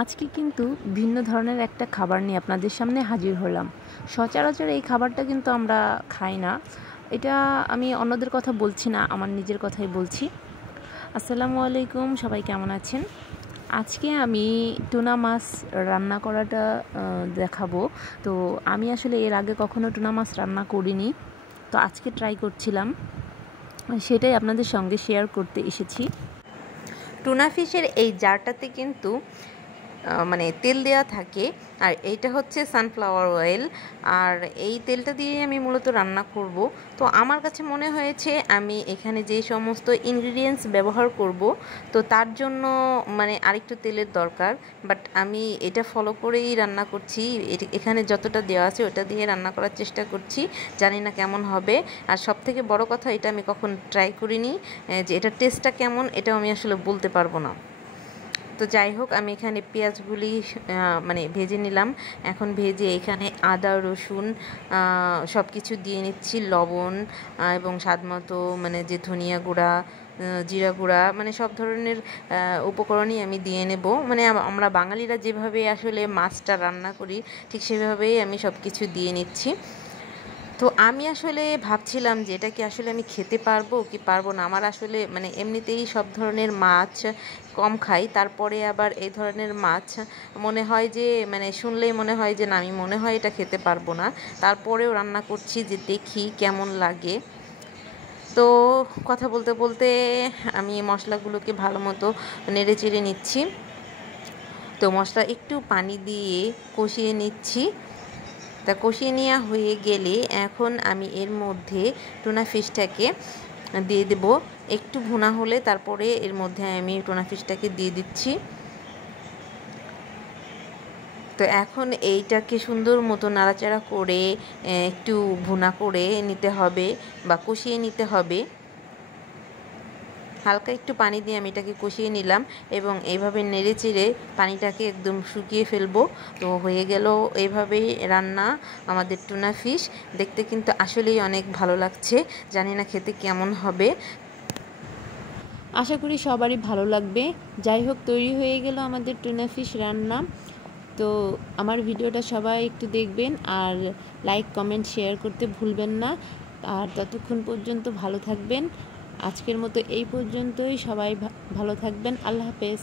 আজকে কিন্তু ভিন্ন ধরনের একটা খাবার নিয়ে আপনাদের সামনে হাজির হলাম। সচরাচর এই খাবারটা কিন্তু আমরা খাই না। এটা আমি অন্যদের কথা বলছি না, আমার নিজের কথাই বলছি। আসসালামু আলাইকুম, সবাই কেমন আছেন? আজকে আমি টুনা মাছ রান্না করাটা দেখাবো। তো আমি আসলে এর আগে কখনো টুনা মাছ রান্না করিনি, তো আজকে ট্রাই করছিলাম, সেটাই আপনাদের সঙ্গে শেয়ার করতে এসেছি। টুনা ফিশের এই জারটাতে কিন্তু মানে তেল দেওয়া থাকে, আর এইটা হচ্ছে সানফ্লাওয়ার অয়েল, আর এই তেলটা দিয়ে আমি মূলত রান্না করব। তো আমার কাছে মনে হয়েছে আমি এখানে যে সমস্ত ইনগ্রিডিয়েন্টস ব্যবহার করব, তো তার জন্য মানে আরেকটু তেলের দরকার, বাট আমি এটা ফলো করেই রান্না করছি। এখানে যতটা দেওয়া আছে ওটা দিয়ে রান্না করার চেষ্টা করছি, জানি না কেমন হবে। আর সবথেকে বড় কথা, এটা আমি কখন ট্রাই করিনি, যে এটার টেস্টটা কেমন এটাও আমি আসলে বলতে পারবো না। তো যাই হোক, আমি এখানে পেঁয়াজগুলি মানে ভেজে নিলাম। এখন ভেজে এখানে আদা রসুন সব কিছু দিয়ে নিচ্ছি, লবণ এবং স্বাদমতো মানে যে ধনিয়া গুঁড়া, জিরা গুঁড়া, মানে সব ধরনের উপকরণই আমি দিয়ে নেব। মানে আমরা বাঙালিরা যেভাবে আসলে মাছটা রান্না করি ঠিক সেভাবেই আমি সব কিছু দিয়ে নিচ্ছি। তো আমি আসলে ভাবছিলাম যে এটা কি আসলে আমি খেতে পারবো কি পারবো না। আমার আসলে মানে এমনিতেই সব ধরনের মাছ কম খাই, তারপরে আবার এই ধরনের মাছ মনে হয় যে মানে শুনলেই মনে হয় যে না, আমি মনে হয় এটা খেতে পারবো না। তারপরেও রান্না করছি যে দেখি কেমন লাগে। তো কথা বলতে বলতে আমি মশলাগুলোকে ভালো মতো নেড়ে চেড়ে নিচ্ছি। তো মশলা একটু পানি দিয়ে কষিয়ে নিচ্ছি। তা কষিয়ে নেওয়া হয়ে গেলে এখন আমি এর মধ্যে টুনা ফিশটাকে দিয়ে দেব। একটু ভুনা হলে তারপরে এর মধ্যে আমি টুনা ফিশটাকে দিয়ে দিচ্ছি। তো এখন এইটাকে সুন্দর মতো নাড়াচাড়া করে একটু ভুনা করে নিতে হবে বা কষিয়ে নিতে হবে। হালকা একটু পানি দিয়ে আমি এটাকে কষিয়ে নিলাম এবং এইভাবে নেড়ে চেড়ে পানিটাকে একদম শুকিয়ে ফেলবো। তো হয়ে গেল এইভাবেই রান্না আমাদের টুনা ফিশ। দেখতে কিন্তু আসলেই অনেক ভালো লাগছে, জানি না খেতে কেমন হবে। আশা করি সবারই ভালো লাগবে। যাই হোক, তৈরি হয়ে গেল আমাদের টুনা ফিশ রান্না। তো আমার ভিডিওটা সবাই একটু দেখবেন, আর লাইক কমেন্ট শেয়ার করতে ভুলবেন না। আর ততক্ষণ পর্যন্ত ভালো থাকবেন। আজকের মতো এই পর্যন্তই। সবাই ভালো থাকবেন। আল্লাহ হাফেজ।